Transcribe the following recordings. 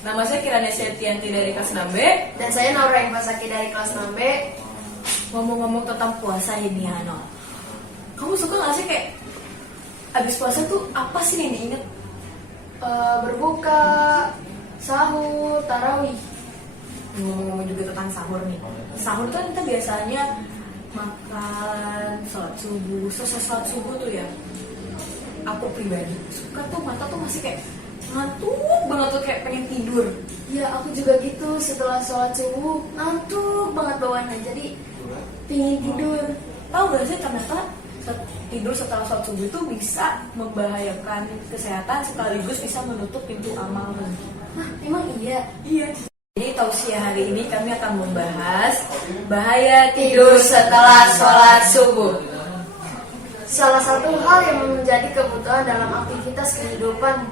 Nama saya Kirana Setianti dari kelas 6B. Dan saya Naura Infasaki dari kelas 6B. Ngomong-ngomong tentang puasa ini, Hano, kamu suka gak sih kayak abis puasa tuh apa sih yang diinget? Berbuka, sahur, tarawih. Ngomong-ngomong juga tentang sahur nih. Sahur tuh kita biasanya makan, sholat subuh. Selesai sholat subuh tuh ya, aku pribadi suka tuh mata tuh masih kayak ngantuk banget tuh, kayak pengen tidur. Ya aku juga gitu, setelah sholat subuh ngantuk banget bawaannya, jadi pengen tidur. Tahu gak sih ternyata tidur setelah sholat subuh itu bisa membahayakan kesehatan sekaligus bisa menutup pintu amal. Nah, emang iya? Iya. Jadi tausiah hari ini kami akan membahas bahaya tidur setelah sholat subuh. Salah satu hal yang menjadi kebutuhan dalam aktivitas kehidupan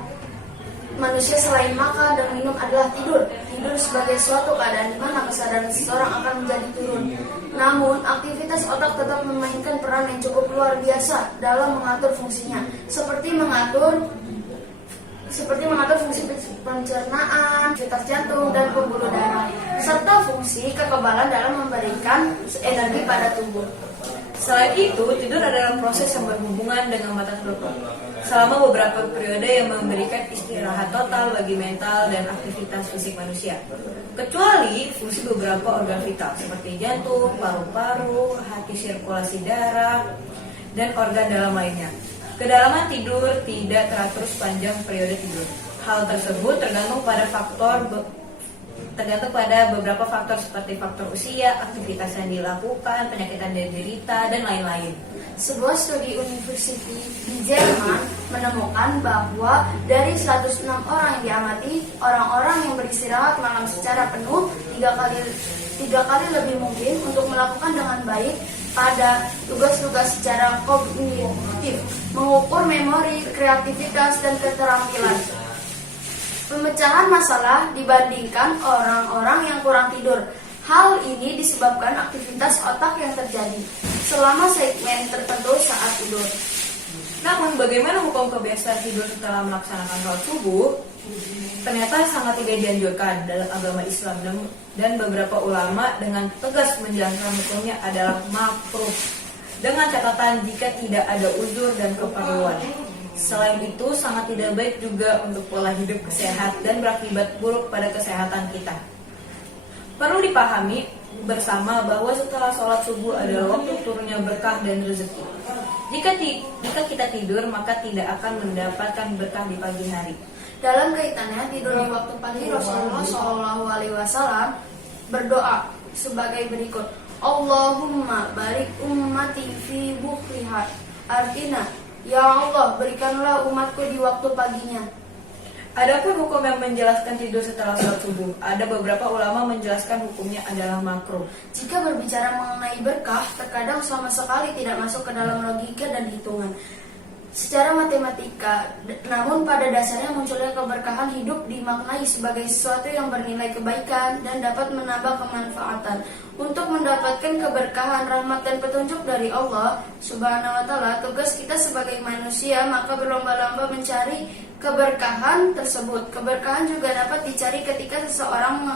manusia selain makan dan minum adalah tidur. Tidur sebagai suatu keadaan di mana kesadaran seseorang akan menjadi turun. Namun, aktivitas otak tetap memainkan peran yang cukup luar biasa dalam mengatur fungsinya, seperti mengatur fungsi pencernaan, aktivitas jantung dan pembuluh darah, serta fungsi kekebalan dalam memberikan energi pada tubuh. Selain itu, tidur adalah proses yang berhubungan dengan mata tertutup selama beberapa periode yang memberikan istirahat total bagi mental dan aktivitas fisik manusia. Kecuali fungsi beberapa organ vital seperti jantung, paru-paru, hati, sirkulasi darah, dan organ dalam lainnya. Kedalaman tidur tidak teratur sepanjang periode tidur. Hal tersebut tergantung pada beberapa faktor seperti faktor usia, aktivitas yang dilakukan, penyakit yang diderita, dan lain-lain. Sebuah studi university di Jerman menemukan bahwa dari 106 orang yang diamati, orang-orang yang beristirahat malam secara penuh tiga kali lebih mungkin untuk melakukan dengan baik pada tugas-tugas secara kognitif, mengukur memori, kreativitas, dan keterampilan pemecahan masalah dibandingkan orang-orang yang kurang tidur. Hal ini disebabkan aktivitas otak yang terjadi selama segmen tertentu saat tidur. Namun, bagaimana hukum kebiasaan tidur setelah melaksanakan sholat subuh? Ternyata sangat tidak dianjurkan dalam agama Islam, dan beberapa ulama dengan tegas menjelaskan hukumnya adalah makruh, dengan catatan jika tidak ada uzur dan keperluan. Selain itu, sangat tidak baik juga untuk pola hidup sehat dan berakibat buruk pada kesehatan kita. Perlu dipahami bersama bahwa setelah sholat subuh adalah waktu turunnya berkah dan rezeki. Jika kita tidur, maka tidak akan mendapatkan berkah di pagi hari. Dalam kaitannya tidur di waktu pagi, Rasulullah SAW berdoa sebagai berikut: Allahumma barik ummati fi bukriha. Artinya, ya Allah, berikanlah umatku di waktu paginya. Adapun hukum yang menjelaskan tidur setelah sholat subuh, ada beberapa ulama menjelaskan hukumnya adalah makruh. Jika berbicara mengenai berkah, terkadang sama sekali tidak masuk ke dalam logika dan hitungan secara matematika. Namun pada dasarnya munculnya keberkahan hidup dimaknai sebagai sesuatu yang bernilai kebaikan dan dapat menambah kemanfaatan. Untuk mendapatkan keberkahan, rahmat, dan petunjuk dari Allah Subhanahu wa Ta'ala, tugas kita sebagai manusia maka berlomba-lomba mencari keberkahan tersebut. Keberkahan juga dapat dicari ketika seseorang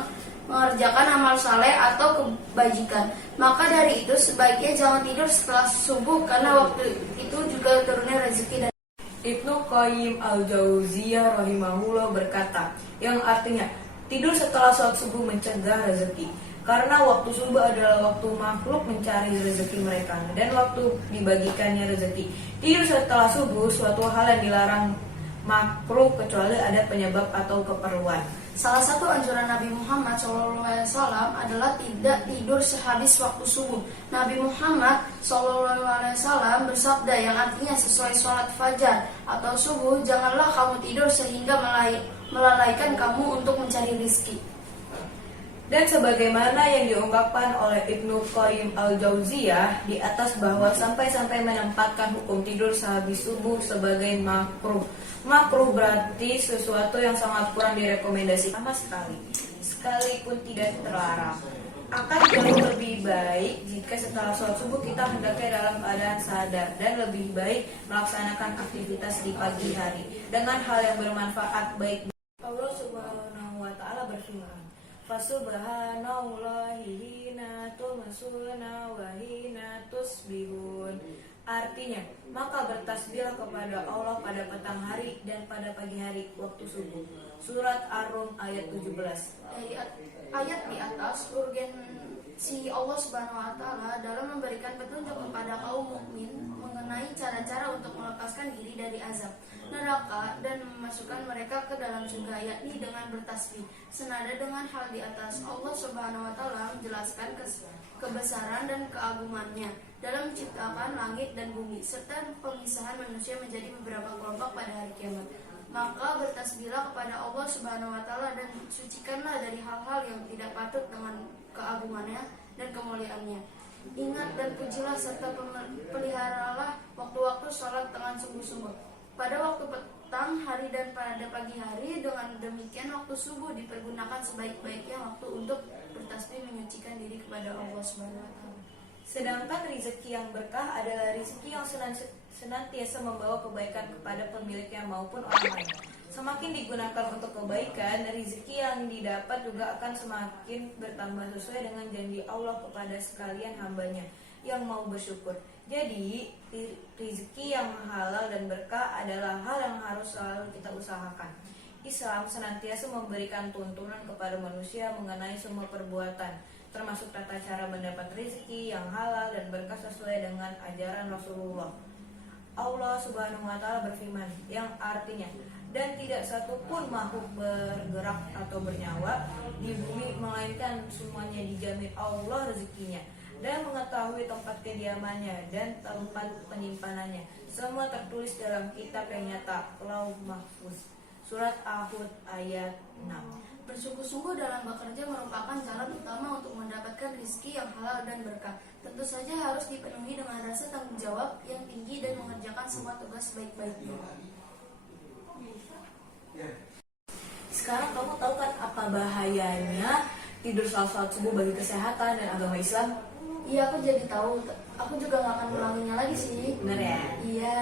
mengerjakan amal saleh atau kebajikan. Maka dari itu sebaiknya jangan tidur setelah subuh, karena waktu itu juga turunnya rezeki. Dan Ibnu Qayyim al-Jauziyah rahimahullah berkata, yang artinya tidur setelah sholat subuh mencegah rezeki, karena waktu subuh adalah waktu makhluk mencari rezeki mereka dan waktu dibagikannya rezeki. Tidur setelah subuh suatu hal yang dilarang makruh kecuali ada penyebab atau keperluan. salah satu anjuran Nabi Muhammad SAW adalah tidak tidur sehabis waktu subuh. Nabi Muhammad SAW bersabda, yang artinya sesuai sholat fajar atau subuh, janganlah kamu tidur sehingga melalaikan kamu untuk mencari rezeki. Dan sebagaimana yang diungkapkan oleh Ibnu Qayyim al-Jauziyah di atas, bahwa sampai-sampai menempatkan hukum tidur sehabis subuh sebagai makruh. Makruh berarti sesuatu yang sangat kurang direkomendasikan sama sekali, sekalipun tidak terlarang. Akan jauh lebih baik jika setelah sholat subuh kita hendaknya dalam keadaan sadar, dan lebih baik melaksanakan aktivitas di pagi hari dengan hal yang bermanfaat baik Allah Subhanahu wa Ta'ala Fasubhanallahi hina tumsuna wa hina tusbihun. Artinya, maka bertasbihlah kepada Allah pada petang hari dan pada pagi hari waktu subuh. Surat Ar-Rum ayat 17. Dari ayat di atas, urgensi Allah Subhanahu wa taala dalam memberikan petunjuk kepada kaum mukmin mengenai cara-cara untuk melepaskan diri dari azab neraka dan memasukkan mereka ke dalam surga, yakni dengan bertasbih. Senada dengan hal di atas, Allah Subhanahu wa taala menjelaskan kebesaran dan keagungannya dalam menciptakan langit dan bumi serta pemisahan manusia menjadi beberapa kelompok pada hari kiamat. Maka bertasbihlah kepada Allah Subhanahu wa taala dan sucikanlah dari hal-hal yang tidak patut dengan keagungannya dan kemuliaannya. Ingat dan pujilah serta peliharalah waktu-waktu sholat dengan sungguh-sungguh. Pada waktu petang hari dan pada pagi hari, dengan demikian waktu subuh dipergunakan sebaik-baiknya waktu untuk bertasbih menyucikan diri kepada Allah Subhanahu wa taala. Sedangkan rezeki yang berkah adalah rezeki yang senantiasa membawa kebaikan kepada pemiliknya maupun orang lain. Semakin digunakan untuk kebaikan, rezeki yang didapat juga akan semakin bertambah sesuai dengan janji Allah kepada sekalian hambanya yang mau bersyukur. Jadi, rezeki yang halal dan berkah adalah hal yang harus selalu kita usahakan. Islam senantiasa memberikan tuntunan kepada manusia mengenai semua perbuatan, termasuk tata cara mendapat rezeki yang halal dan berkah sesuai dengan ajaran Rasulullah. Allah Subhanahu wa taala berfirman, yang artinya, dan tidak satu pun makhluk bergerak atau bernyawa di bumi melainkan semuanya dijamin Allah rezekinya dan mengetahui tempat kediamannya dan tempat penyimpanannya. Semua tertulis dalam kitab yang nyata, Lauh Mahfuz. Surat Ahud ayat 6. Bersungguh-sungguh dalam bekerja merupakan jalan utama untuk mendapatkan rezeki yang halal dan berkah. Tentu saja harus dipenuhi dengan rasa tanggung jawab yang tinggi dan mengerjakan semua tugas sebaik-baiknya. Sekarang kamu tahu kan apa bahayanya tidur salat subuh bagi kesehatan dan agama Islam? Iya, aku jadi tahu. Aku juga gak akan ulanginya lagi sih. Benar ya? Iya.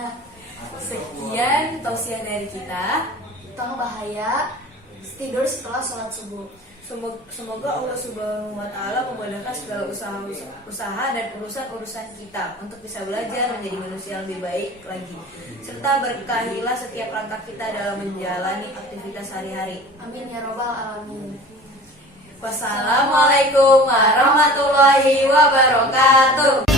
Sekian tausiah dari kita. Tentang bahaya tidur setelah sholat subuh. Semoga Allah Subhanahu wa taala memudahkan segala usaha dan urusan-urusan kita untuk bisa belajar menjadi manusia yang lebih baik lagi, serta berkahilah setiap langkah kita dalam menjalani aktivitas sehari-hari. Amin ya robbal alamin. Wassalamualaikum warahmatullahi wabarakatuh.